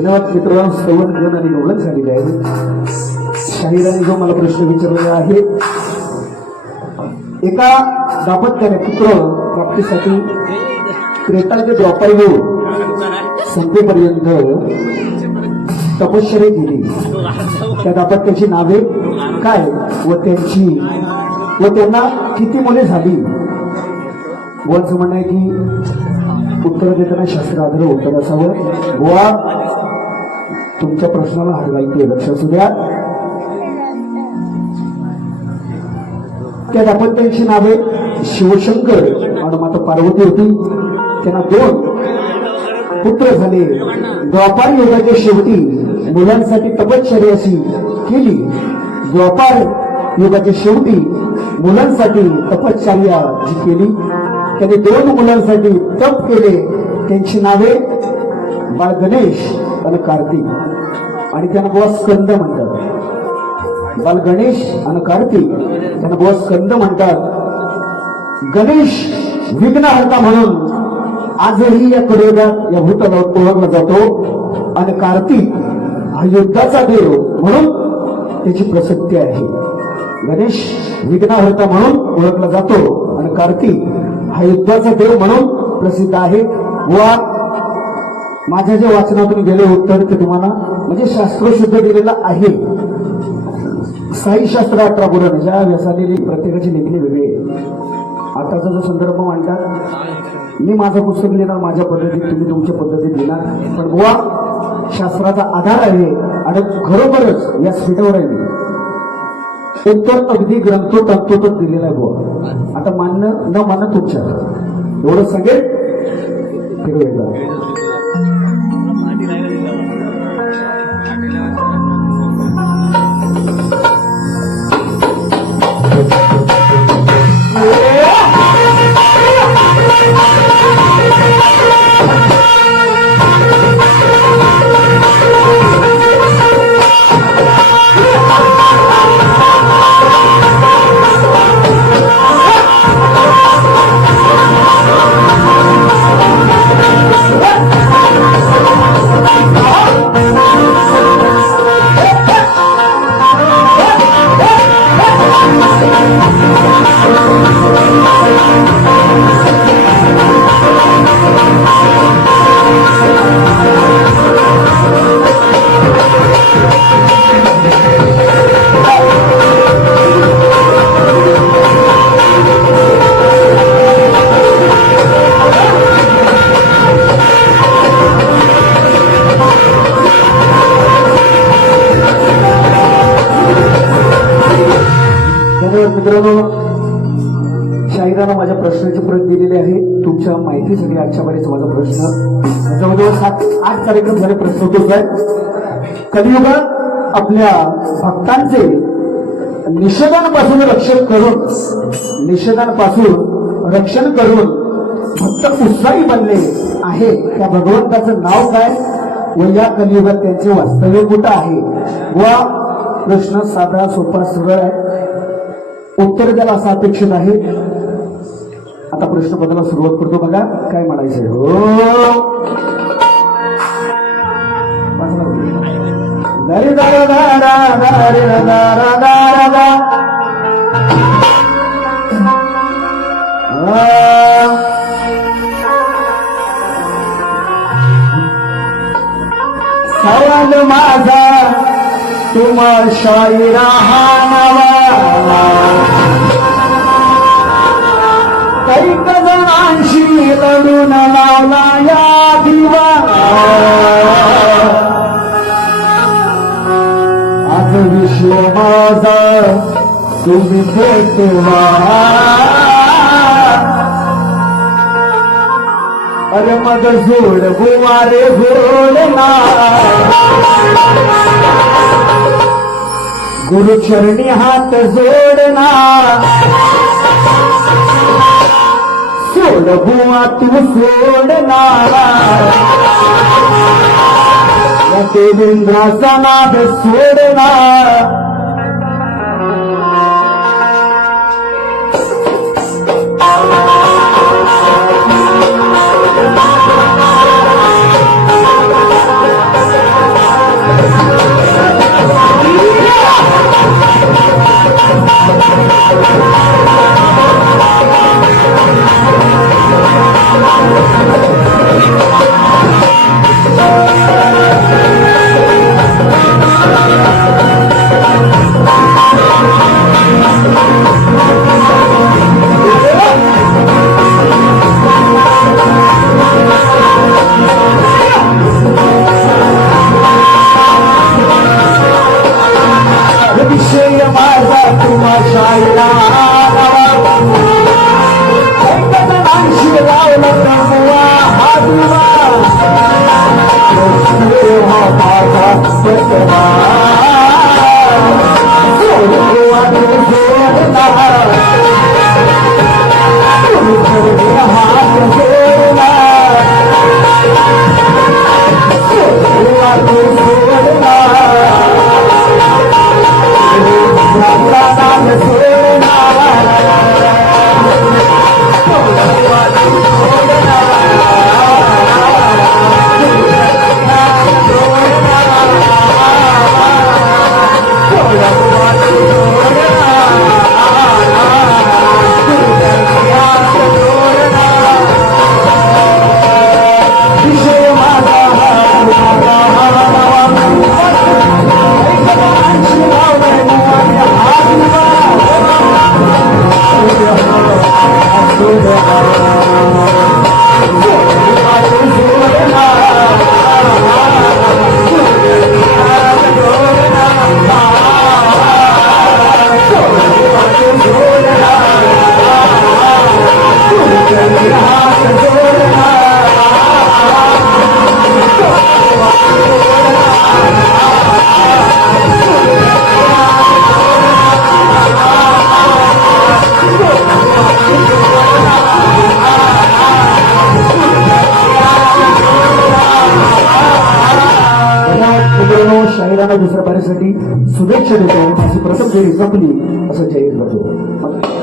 धन्यवाद मित्रांनो सवन आणि गवळण झालेले आहे. शाहिराने जो मला प्रश्न विचारलेला आहे एका दाम्पत्याने पुत्र प्राप्तीसाठी त्रेता ते द्वापार येऊन संपेपर्यंत तपश्चर्या केली. त्या दाम्पत्याची नावे काय? व त्यांची व त्यांना किती मुले झाली? बुवांचं म्हणणं आहे की उत्तर देताना शास्त्र आधार उत्तर असावं बुवा तुमच्या प्रश्नाला हायलाईट लक्ष असू द्या. त्यात आपण त्यांची नावे शिवशंकर आणि माता पार्वती होती. त्यांना दोन पुत्र झाले. द्वापार युगाच्या शेवटी मुलांसाठी तपश्चर्या अशी केली. द्वापार युगाच्या शेवटी मुलांसाठी तपश्चर्या जी केली. त्यांनी दोन मुलांसाठी तप केले. त्यांची नावे बाळ गणेश आणि कार्तिक. आणि त्यांना बुवा स्कंद म्हणतात. बाल गणेश आणि कार्तिक त्यांना बुवा स्कंद म्हणतात. गणेश विघ्नहर्ता म्हणून आजही या कलियुगात या भूतलावर ओळखला जातो. आणि कार्तिक हा युद्धाचा देव म्हणून त्याची प्रसिद्धी आहे. गणेश विघ्नहर्ता म्हणून ओळखला जातो. आणि कार्तिक हा युद्धाचा देव म्हणून प्रसिद्ध आहे. वा माझ्या ज्या वाचनातून गेले उत्तर ते तुम्हाला म्हणजे शास्त्रशुद्ध दिलेलं आहे. साई शास्त्र अठरा पुराण ज्या व्यसाने प्रत्येकाची लेखणी वेगळी आताचा जो संदर्भ मांडतात मी माझं पुस्तक लिहिणार माझ्या पद्धतीत तुम्ही तुमच्या पद्धतीत लिहिणार. पण बुवा शास्त्राचा आधार आहे आणि खरोखरच या सीटावर आहे मी. उत्तर अगदी ग्रंथो तत्वतच दिलेला आहे बुवा. आता मानणं न मानणं तुमच्या. एवढं सगळे प्रत दिलेली आहे. तुमच्या माहितीसाठी आजच्या बरेच माझा प्रश्न. जवळजवळ सात आठ कार्यक्रम झाले प्रस्तुत होत. आहे कलियुगात आपल्या भक्तांचे निषेधांपासून रक्षण करून निषेधांपासून रक्षण करून भक्त उत्साही बनले आहे. त्या भगवंताचं नाव काय? व या कलियुगात त्यांचे वास्तव्य कुठं आहे? व प्रश्न साधा सोपा सरळ आहे. उत्तर द्यायला असं अपेक्षित आहे. आता प्रश्न सुरुवात करतो बघा. काय म्हणायचंय? हो. सवाल माझा तुम शायरा हा नवा ऐक जणांशी लढून लावला या दिवा. आज विश्व माझा तुम्ही भेटवा अरे मग जोड बुवारे जोडना गुरुचरणी हात जोडना लभु तू त सोनार ते साध সাইলা शुभेच्छा देतो. माझी प्रथम फेरी संपली. असं जाहीर होतो